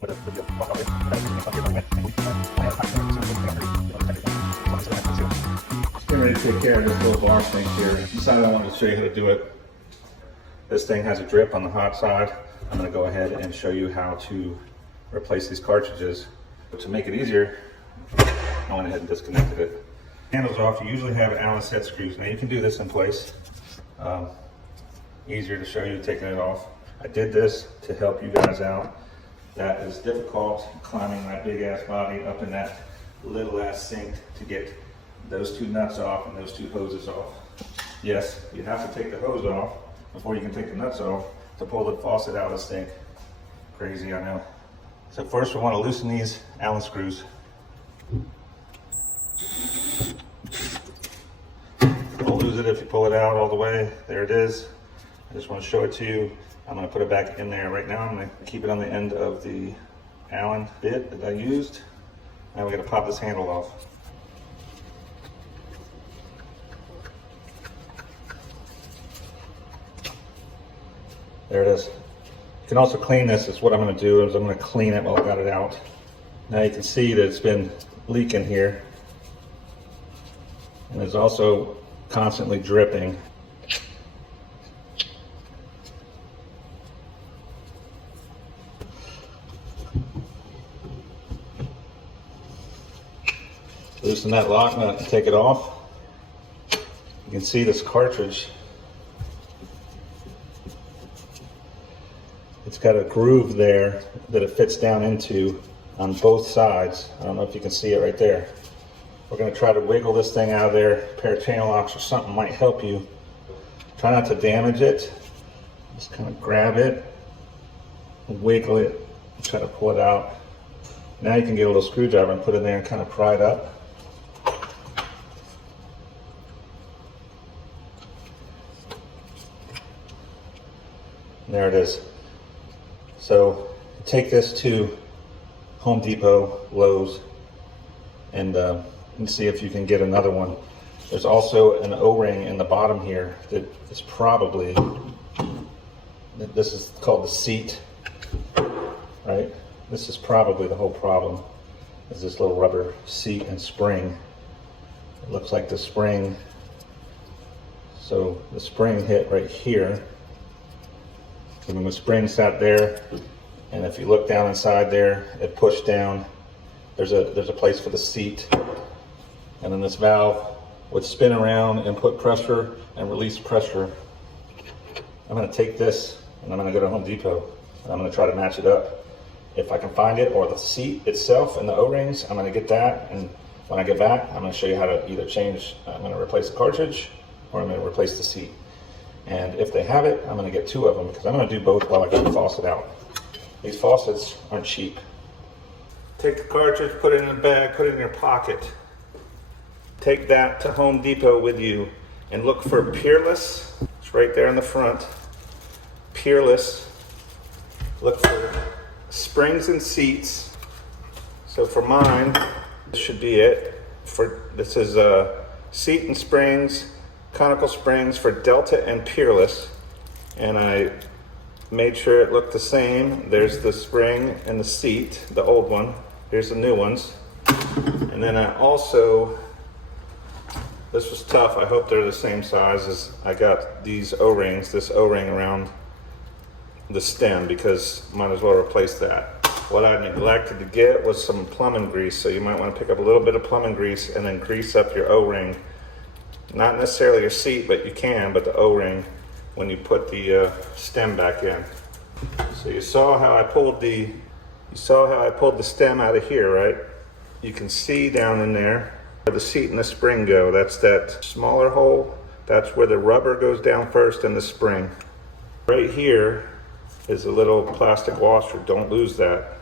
Getting ready to take care of this little bar sink here. Decided I wanted to show you how to do it. This thing has a drip on the hot side. I'm going to go ahead and show you how to replace these cartridges. But to make it easier, I went ahead and disconnected it. Handles off. You usually have Allen set screws. Now you can do this in place. Easier to show you taking it off. I did this to help you guys out. That is difficult, climbing that big ass body up in that little ass sink to get those two nuts off and those two hoses off. Yes, you have to take the hose off before you can take the nuts off to pull the faucet out of the sink. Crazy, I know. So first we want to loosen these Allen screws. Don't lose it if you pull it out all the way. There it is. I just want to show it to you. I'm going to put it back in there right now. I'm going to keep it on the end of the Allen bit that I used. Now we're going to pop this handle off. There it is. You can also clean this. That's what I'm going to do, is I'm going to clean it while I got it out. Now you can see that it's been leaking here. And it's also constantly dripping. Loosen that lock nut and take it off. You can see this cartridge. It's got a groove there that it fits down into on both sides. I don't know if you can see it right there. We're going to try to wiggle this thing out of there. A pair of channel locks or something might help you. Try not to damage it. Just kind of grab it, wiggle it, and try to pull it out. Now you can get a little screwdriver and put it in there and kind of pry it up. There it is. So take this to Home Depot, Lowe's, and see if you can get another one. There's also an O-ring in the bottom here that is probably, this is called the seat, right? This is probably the whole problem, is this little rubber seat and spring. It looks like the spring, so the spring hit right here. And when the spring sat there, and if you look down inside there, it pushed down. There's a place for the seat, and then this valve would spin around and put pressure and release pressure. I'm going to take this and I'm going to go to Home Depot and I'm going to try to match it up. If I can find it, or the seat itself and the O-rings, I'm going to get that, and when I get back, I'm going to show you how to either change. I'm going to replace the cartridge, or I'm going to replace the seat. And if they have it, I'm going to get two of them, because I'm going to do both while I get the faucet out. These faucets aren't cheap. Take the cartridge, put it in a bag, put it in your pocket. Take that to Home Depot with you and look for Peerless. It's right there in the front. Peerless. Look for springs and seats. So for mine, this should be it. This is seat and springs, conical springs for Delta and Peerless. And I made sure it looked the same. There's the spring and the seat, the old one. Here's the new ones. And then I also, this was tough. I hope they're the same size as I got these O-rings, this O-ring around the stem, because might as well replace that. What I neglected to get was some plumbing grease, so you might want to pick up a little bit of plumbing grease and then grease up your O-ring. Not necessarily your seat, but you can, but the O-ring when you put the stem back in. So you saw how I pulled the stem out of here, right? You can see down in there where the seat and the spring go. That's that smaller hole. That's where the rubber goes down first and the spring. Right here is a little plastic washer. Don't lose that.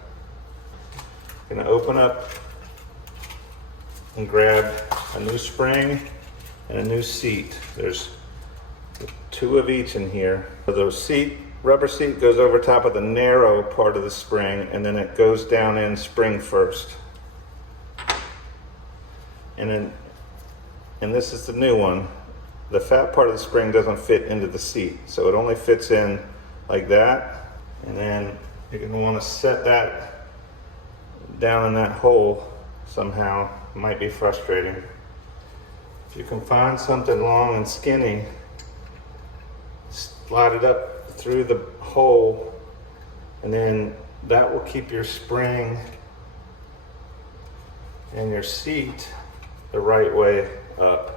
I'm gonna open up and grab a new spring and a new seat. There's two of each in here. The rubber seat goes over top of the narrow part of the spring, and then it goes down in spring first. And this is the new one. The fat part of the spring doesn't fit into the seat, so it only fits in like that. And then you're going to want to set that down in that hole somehow. It might be frustrating. If you can find something long and skinny, slide it up through the hole, and then that will keep your spring and your seat the right way up.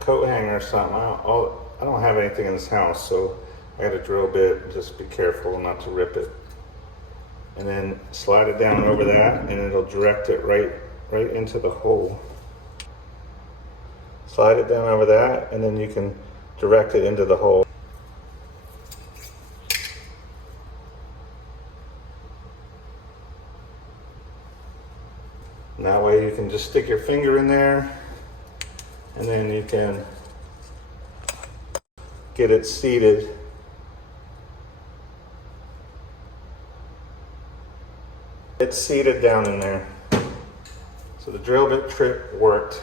Coat hanger or something. I don't have anything in this house, so I got a drill bit. Just be careful not to rip it. And then slide it down over that, and it'll direct it right into the hole. Slide it down over that, and then you can direct it into the hole. And that way you can just stick your finger in there, and then you can get it seated. It's seated down in there. So the drill bit trick worked.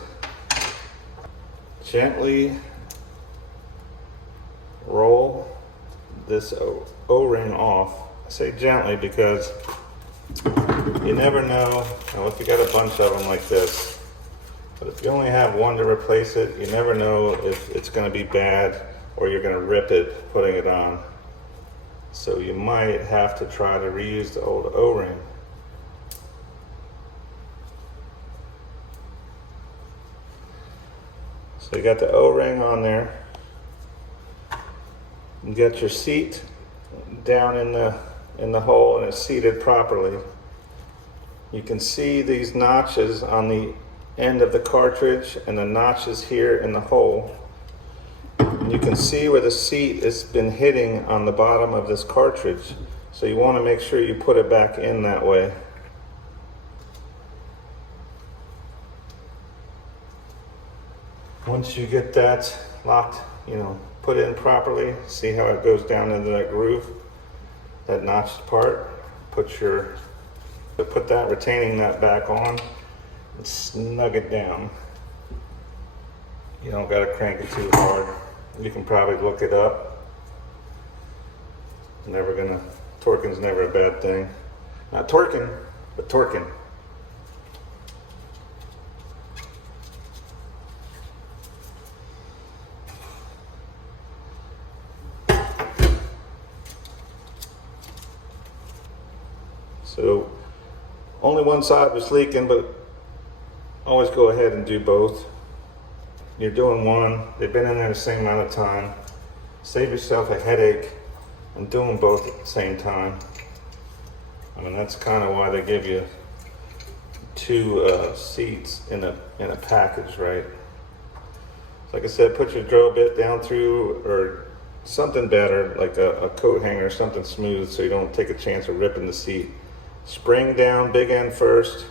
Gently roll this O-ring off. I say gently because you never know. Now, if you got a bunch of them like this, but if you only have one to replace it, you never know if it's going to be bad or you're going to rip it putting it on. So you might have to try to reuse the old O-ring. So you got the O-ring on there. You get your seat down in the hole, and it's seated properly. You can see these notches on the end of the cartridge and the notches here in the hole. And you can see where the seat has been hitting on the bottom of this cartridge. So you want to make sure you put it back in that way. Once you get that locked, put in properly, see how it goes down into that groove, that notched part, put that retaining nut back on and snug it down. You don't gotta crank it too hard. You can probably look it up. Torquing's never a bad thing. Not torquing, but torquing. So only one side was leaking, but always go ahead and do both. You're doing one, they've been in there the same amount of time. Save yourself a headache and doing both at the same time. I mean, that's kind of why they give you two seats in a package, right? Like I said, put your drill bit down through, or something better, like a coat hanger, something smooth, so you don't take a chance of ripping the seat. Spring down, big end first,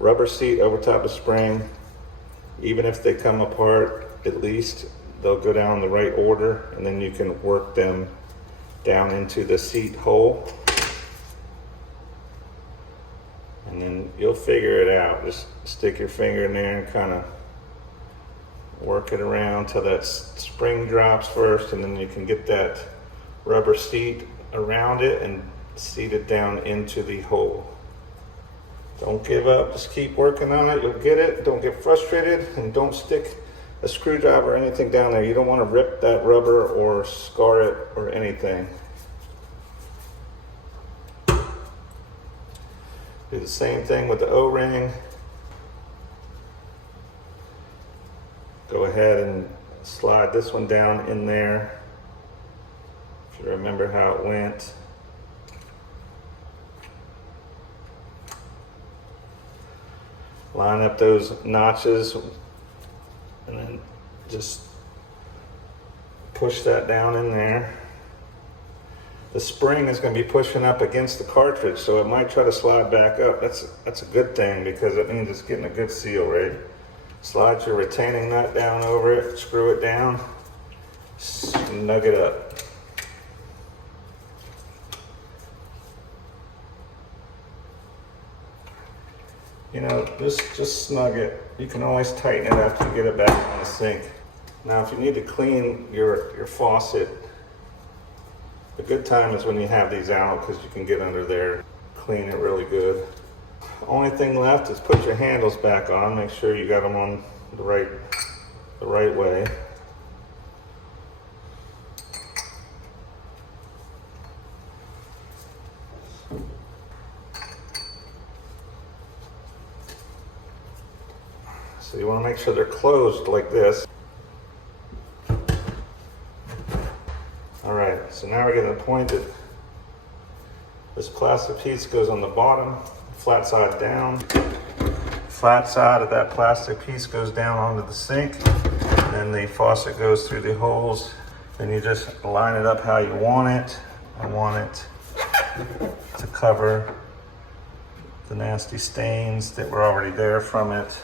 rubber seat over top of spring. Even if they come apart, at least they'll go down in the right order, and then you can work them down into the seat hole. And then you'll figure it out. Just stick your finger in there and kind of work it around till that spring drops first, and then you can get that rubber seat around it and seat it down into the hole. Don't give up, just keep working on it. You'll get it. Don't get frustrated, and don't stick a screwdriver or anything down there. You don't want to rip that rubber or scar it or anything. Do the same thing with the O-ring. Go ahead and slide this one down in there. If you remember how it went. Line up those notches and then just push that down in there. The spring is going to be pushing up against the cartridge, so it might try to slide back up. That's a good thing, because it means it's getting a good seal, right? Slide your retaining nut down over it, screw it down, snug it up. Just snug it. You can always tighten it after you get it back on the sink. Now, if you need to clean your faucet, a good time is when you have these out, because you can get under there, clean it really good. Only thing left is put your handles back on. Make sure you got them on the right way. So you want to make sure they're closed like this. All right, so now we're getting to the point that this plastic piece goes on the bottom, flat side down. Flat side of that plastic piece goes down onto the sink. Then the faucet goes through the holes. Then you just line it up how you want it. I want it to cover the nasty stains that were already there from it.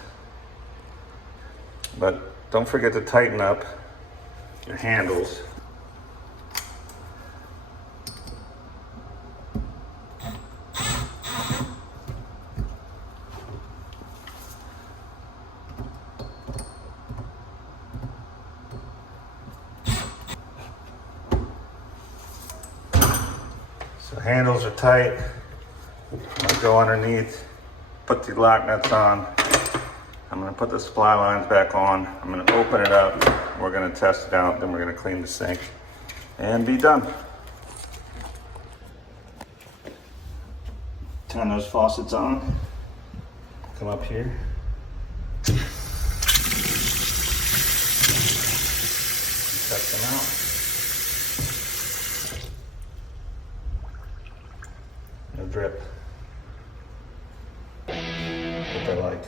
But don't forget to tighten up your handles. So handles are tight. I'm gonna go underneath, put the lock nuts on. I'm gonna put the supply lines back on. I'm gonna open it up. We're gonna test it out. Then we're gonna clean the sink and be done. Turn those faucets on. Come up here. Check them out. No drip. Which I like.